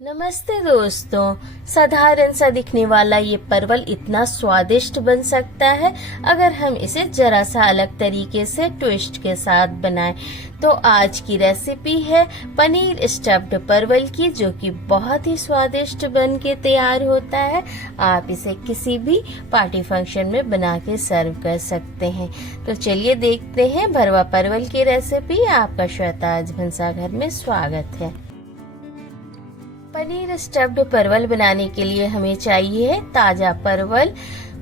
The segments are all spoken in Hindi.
नमस्ते दोस्तों। साधारण सा दिखने वाला ये परवल इतना स्वादिष्ट बन सकता है अगर हम इसे जरा सा अलग तरीके से ट्विस्ट के साथ बनाएं। तो आज की रेसिपी है पनीर स्टफ्ड परवल की, जो कि बहुत ही स्वादिष्ट बन के तैयार होता है। आप इसे किसी भी पार्टी फंक्शन में बना के सर्व कर सकते हैं। तो चलिए देखते हैं भरवा परवल की रेसिपी। आपका श्वेता आज भंसाघर में स्वागत है। पनीर स्टफ्ड परवल बनाने के लिए हमें चाहिए ताजा परवल,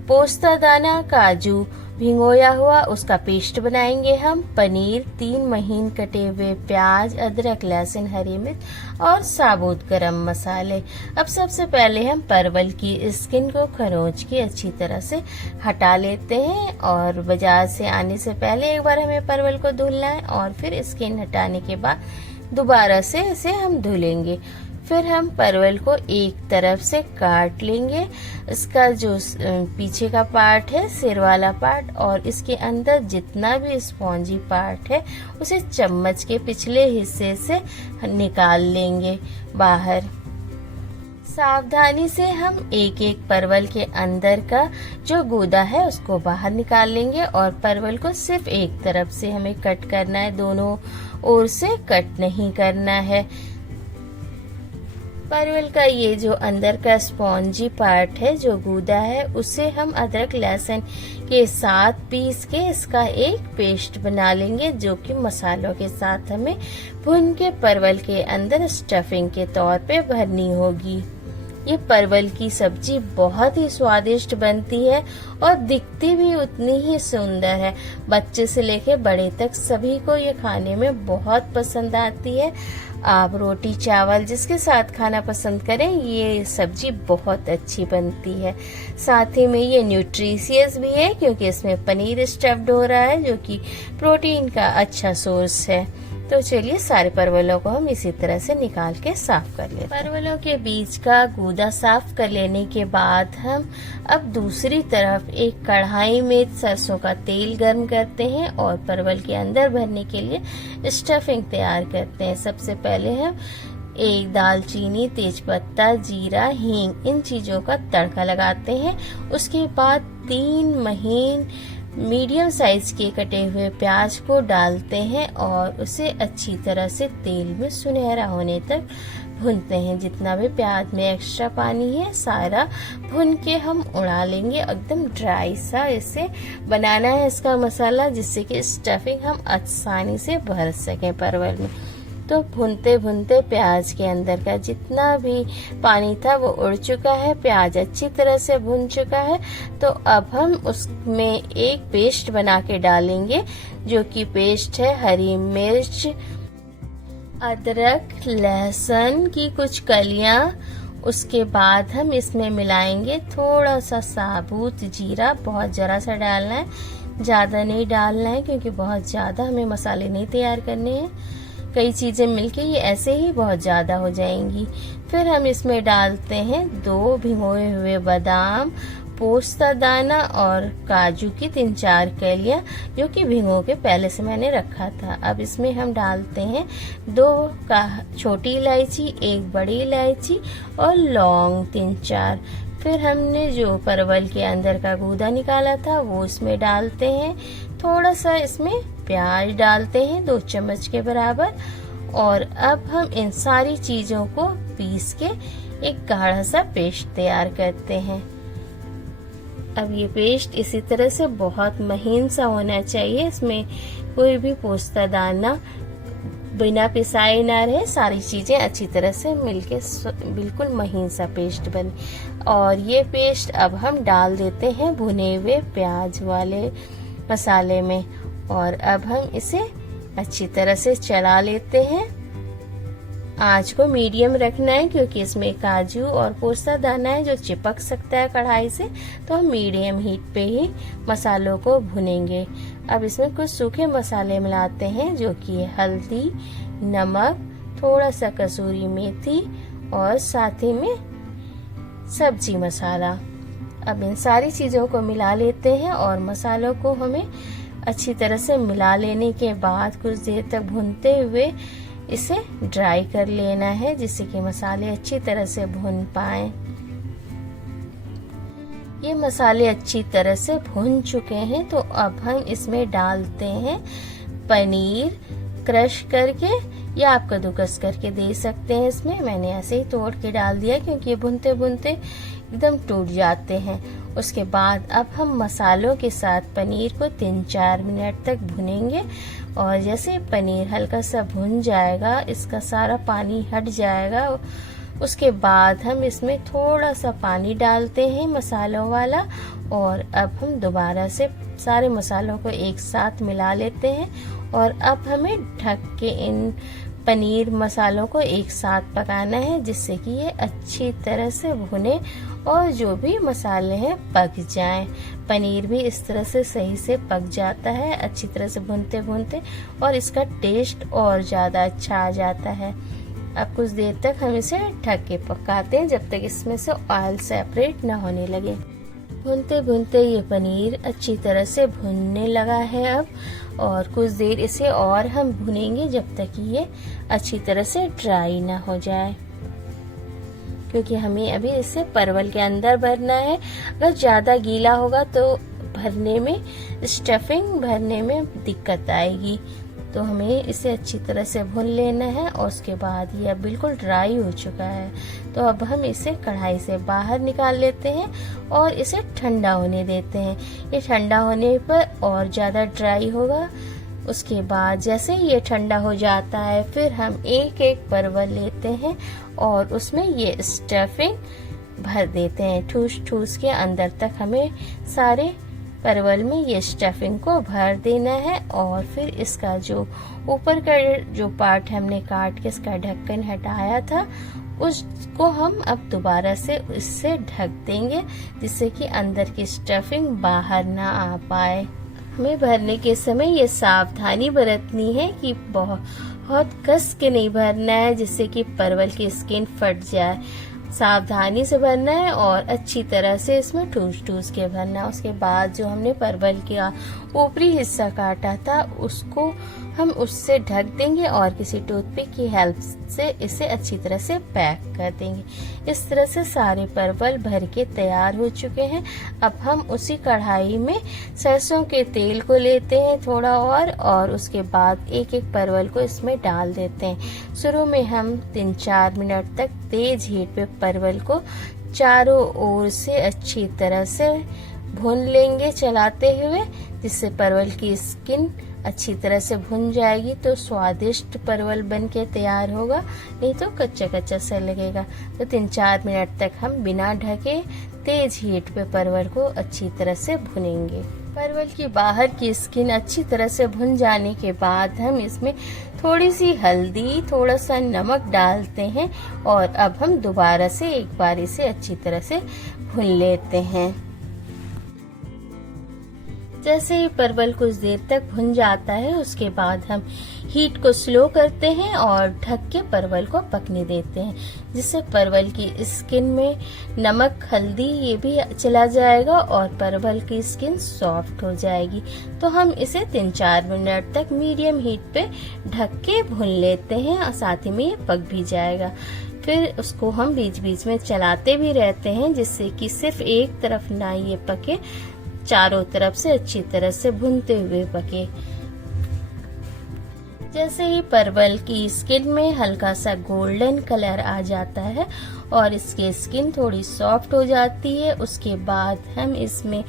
पोस्ता दाना, काजू भिगोया हुआ, उसका पेस्ट बनाएंगे हम, पनीर, 3 महीन कटे हुए प्याज, अदरक, लहसुन, हरी मिर्च और साबुत गरम मसाले। अब सबसे पहले हम परवल की स्किन को खरोंच के अच्छी तरह से हटा लेते हैं और बाजार से आने से पहले एक बार हमें परवल को धुलना है और फिर स्किन हटाने के बाद दोबारा से इसे हम धुलेंगे। फिर हम परवल को एक तरफ से काट लेंगे। इसका जो पीछे का पार्ट है, सिर वाला पार्ट, और इसके अंदर जितना भी स्पॉन्जी पार्ट है उसे चम्मच के पिछले हिस्से से निकाल लेंगे बाहर। सावधानी से हम एक एक परवल के अंदर का जो गूदा है उसको बाहर निकाल लेंगे और परवल को सिर्फ एक तरफ से हमें कट करना है, दोनों ओर से कट नहीं करना है। परवल का ये जो अंदर का स्पॉन्जी पार्ट है, जो गूदा है, उसे हम अदरक लहसुन के साथ पीस के इसका एक पेस्ट बना लेंगे, जो कि मसालों के साथ हमें भून के परवल के अंदर स्टफिंग के तौर पे भरनी होगी। ये परवल की सब्जी बहुत ही स्वादिष्ट बनती है और दिखती भी उतनी ही सुंदर है। बच्चे से लेके बड़े तक सभी को ये खाने में बहुत पसंद आती है। आप रोटी चावल जिसके साथ खाना पसंद करें, ये सब्जी बहुत अच्छी बनती है। साथ ही में ये न्यूट्रिशियस भी है क्योंकि इसमें पनीर स्टफ्ड हो रहा है, जो कि प्रोटीन का अच्छा सोर्स है। तो चलिए सारे परवलों को हम इसी तरह से निकाल के साफ कर लेते हैं। परवलों के बीच का गूदा साफ कर लेने के बाद हम अब दूसरी तरफ एक कढ़ाई में सरसों का तेल गर्म करते हैं और परवल के अंदर भरने के लिए स्टफिंग तैयार करते हैं। सबसे पहले हम एक दालचीनी, तेजपत्ता, जीरा, हींग, इन चीजों का तड़का लगाते हैं। उसके बाद 3 महीन मीडियम साइज के कटे हुए प्याज को डालते हैं और उसे अच्छी तरह से तेल में सुनहरा होने तक भूनते हैं। जितना भी प्याज में एक्स्ट्रा पानी है सारा भून के हम उड़ा लेंगे। एकदम ड्राई सा इसे बनाना है इसका मसाला, जिससे कि स्टफिंग हम आसानी से भर सकें परवल में। तो भूनते भूनते प्याज के अंदर का जितना भी पानी था वो उड़ चुका है, प्याज अच्छी तरह से भुन चुका है। तो अब हम उसमें एक पेस्ट बना के डालेंगे, जो कि पेस्ट है हरी मिर्च, अदरक, लहसुन की कुछ कलियां। उसके बाद हम इसमें मिलाएंगे थोड़ा सा साबुत जीरा, बहुत जरा सा डालना है, ज्यादा नहीं डालना है क्योंकि बहुत ज्यादा हमें मसाले नहीं तैयार करने हैं। कई चीजें मिलके ये ऐसे ही बहुत ज्यादा हो जाएंगी। फिर हम इसमें डालते हैं 2 भिगोए हुए बादाम, पोस्ता दाना और काजू की 3-4 कलियां, जो कि भिगो के पहले से मैंने रखा था। अब इसमें हम डालते हैं 2 छोटी इलायची, 1 बड़ी इलायची और लौंग 3-4। फिर हमने जो परवल के अंदर का गूदा निकाला था वो इसमें डालते हैं। थोड़ा सा इसमें प्याज डालते हैं, 2 चम्मच के बराबर। और अब हम इन सारी चीजों को पीस के एक गाढ़ा सा पेस्ट तैयार करते हैं। अब ये पेस्ट इसी तरह से बहुत महीन सा होना चाहिए, इसमें कोई भी पोस्ता दाना बिना पिसाए ना रहे, सारी चीजें अच्छी तरह से मिलके बिल्कुल महीन सा पेस्ट बने। और ये पेस्ट अब हम डाल देते हैं भुने हुए प्याज वाले मसाले में और अब हम इसे अच्छी तरह से चला लेते हैं। आंच को मीडियम रखना है क्योंकि इसमें काजू और पोस्ता दाना है जो चिपक सकता है कढ़ाई से, तो हम मीडियम हीट पे ही मसालों को भुनेंगे। अब इसमें कुछ सूखे मसाले मिलाते हैं, जो कि हल्दी, नमक, थोड़ा सा कसूरी मेथी और साथ ही में सब्जी मसाला। अब इन सारी चीजों को मिला लेते हैं और मसालों को हमें अच्छी तरह से मिला लेने के बाद कुछ देर तक भूनते हुए इसे ड्राई कर लेना है जिससे कि मसाले अच्छी तरह से भुन पाएं। ये मसाले अच्छी तरह से भुन चुके हैं, तो अब हम इसमें डालते हैं पनीर क्रश करके, या आप कद्दूकस करके दे सकते हैं। इसमें मैंने ऐसे ही तोड़ के डाल दिया क्योंकि ये भुनते भुनते एकदम टूट जाते हैं। उसके बाद अब हम मसालों के साथ पनीर को 3-4 मिनट तक भुनेंगे, और जैसे पनीर हल्का सा भुन जाएगा, इसका सारा पानी हट जाएगा, उसके बाद हम इसमें थोड़ा सा पानी डालते हैं मसालों वाला, और अब हम दोबारा से सारे मसालों को एक साथ मिला लेते हैं। और अब हमें ढक के इन पनीर मसालों को एक साथ पकाना है जिससे कि ये अच्छी तरह से भुने और जो भी मसाले हैं पक जाएं। पनीर भी इस तरह से सही से पक जाता है अच्छी तरह से भुनते भुनते, और इसका टेस्ट और ज़्यादा अच्छा आ जाता है। अब कुछ देर तक हम इसे ढक के पकाते हैं जब तक इसमें से ऑयल सेपरेट ना होने लगे। भुनते भुनते ये पनीर अच्छी तरह से भुनने लगा है अब, और कुछ देर इसे और हम भुनेंगे जब तक ये अच्छी तरह से ड्राई ना हो जाए, क्योंकि हमें अभी इसे परवल के अंदर भरना है। अगर ज़्यादा गीला होगा तो भरने में, स्टफिंग भरने में दिक्कत आएगी, तो हमें इसे अच्छी तरह से भून लेना है। और उसके बाद ये अब बिल्कुल ड्राई हो चुका है, तो अब हम इसे कढ़ाई से बाहर निकाल लेते हैं और इसे ठंडा होने देते हैं। ये ठंडा होने पर और ज़्यादा ड्राई होगा। उसके बाद जैसे ये ठंडा हो जाता है, फिर हम एक एक परवल लेते हैं और उसमें ये स्टफिंग भर देते हैं। ठूस ठूस के अंदर तक हमें सारे परवल में ये स्टफिंग को भर देना है, और फिर इसका जो ऊपर का जो पार्ट हमने काट के इसका ढक्कन हटाया था, उसको हम अब दोबारा से इससे ढक देंगे जिससे कि अंदर की स्टफिंग बाहर ना आ पाए। हमें भरने के समय ये सावधानी बरतनी है कि बहुत कस के नहीं भरना है जिससे कि परवल की स्किन फट जाए। सावधानी से भरना है और अच्छी तरह से इसमें ठूस ठूस के भरना है। उसके बाद जो हमने परवल का ऊपरी हिस्सा काटा था उसको हम उससे ढक देंगे और किसी टूथपिक की हेल्प से इसे अच्छी तरह से पैक कर देंगे। इस तरह से सारे परवल भर के तैयार हो चुके हैं। अब हम उसी कढ़ाई में सरसों के तेल को लेते हैं थोड़ा और उसके बाद एक एक परवल को इसमें डाल देते हैं। शुरू में हम 3-4 मिनट तक तेज हीट पे परवल को चारों ओर से अच्छी तरह से भून लेंगे चलाते हुए, जिससे परवल की स्किन अच्छी तरह से भुन जाएगी तो स्वादिष्ट परवल बन के तैयार होगा, नहीं तो कच्चा कच्चा सा लगेगा। तो 3-4 मिनट तक हम बिना ढके तेज हीट पे परवल को अच्छी तरह से भुनेंगे। परवल की बाहर की स्किन अच्छी तरह से भुन जाने के बाद हम इसमें थोड़ी सी हल्दी, थोड़ा सा नमक डालते हैं और अब हम दोबारा से एक बार इसे अच्छी तरह से भून लेते हैं। जैसे ही परवल कुछ देर तक भुन जाता है उसके बाद हम हीट को स्लो करते हैं और ढक के परवल को पकने देते हैं, जिससे परवल की स्किन में नमक, हल्दी ये भी चला जाएगा और परवल की स्किन सॉफ्ट हो जाएगी। तो हम इसे 3-4 मिनट तक मीडियम हीट पे ढक के भून लेते हैं और साथ ही में ये पक भी जाएगा। फिर उसको हम बीच बीच में चलाते भी रहते हैं जिससे कि सिर्फ एक तरफ ना ये पके, चारों तरफ से अच्छी तरह से भुनते हुए पके। जैसे ही परवल की स्किन में हल्का सा गोल्डन कलर आ जाता है और इसकी स्किन थोड़ी सॉफ्ट हो जाती है, उसके बाद हम इसमें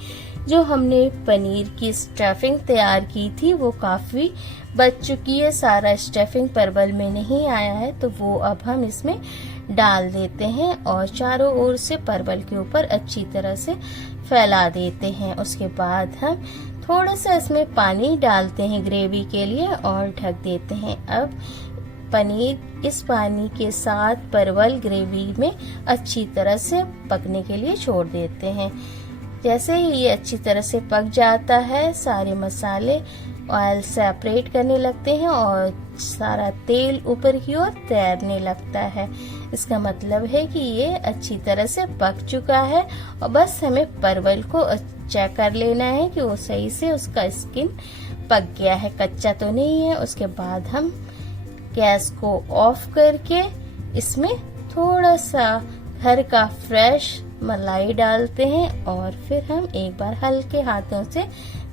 जो हमने पनीर की स्टफिंग तैयार की थी वो काफी बच चुकी है। सारा स्टफिंग परवल में नहीं आया है तो वो अब हम इसमें डाल देते हैं और चारों ओर से परवल के ऊपर अच्छी तरह से फैला देते हैं। उसके बाद हम थोड़ा सा इसमें पानी डालते हैं ग्रेवी के लिए और ढक देते हैं। अब पनीर इस पानी के साथ परवल ग्रेवी में अच्छी तरह से पकने के लिए छोड़ देते हैं। जैसे ही ये अच्छी तरह से पक जाता है, सारे मसाले ऑयल सेपरेट करने लगते हैं और सारा तेल ऊपर की ओर तैरने लगता है। इसका मतलब है कि ये अच्छी तरह से पक चुका है और बस हमें परवल को चेक कर लेना है कि वो सही से उसका स्किन पक गया है, कच्चा तो नहीं है। उसके बाद हम गैस को ऑफ करके इसमें थोड़ा सा घर का फ्रेश मलाई डालते हैं और फिर हम एक बार हल्के हाथों से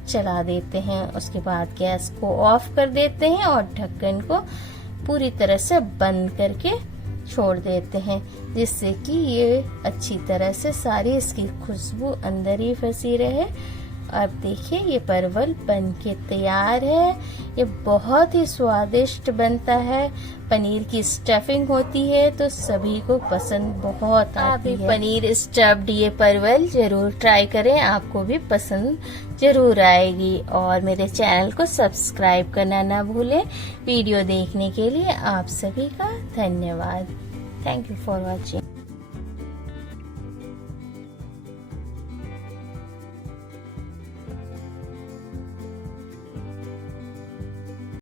चला देते हैं। उसके बाद गैस को ऑफ कर देते हैं और ढक्कन को पूरी तरह से बंद करके छोड़ देते हैं, जिससे कि ये अच्छी तरह से सारी इसकी खुशबू अंदर ही फंसी रहे। अब देखिए ये परवल बन के तैयार है। ये बहुत ही स्वादिष्ट बनता है। पनीर की स्टफिंग होती है तो सभी को पसंद बहुत आती है। पनीर स्टफ्ड ये परवल जरूर ट्राई करें, आपको भी पसंद जरूर आएगी। और मेरे चैनल को सब्सक्राइब करना ना भूलें। वीडियो देखने के लिए आप सभी का धन्यवाद। Thank you for watching.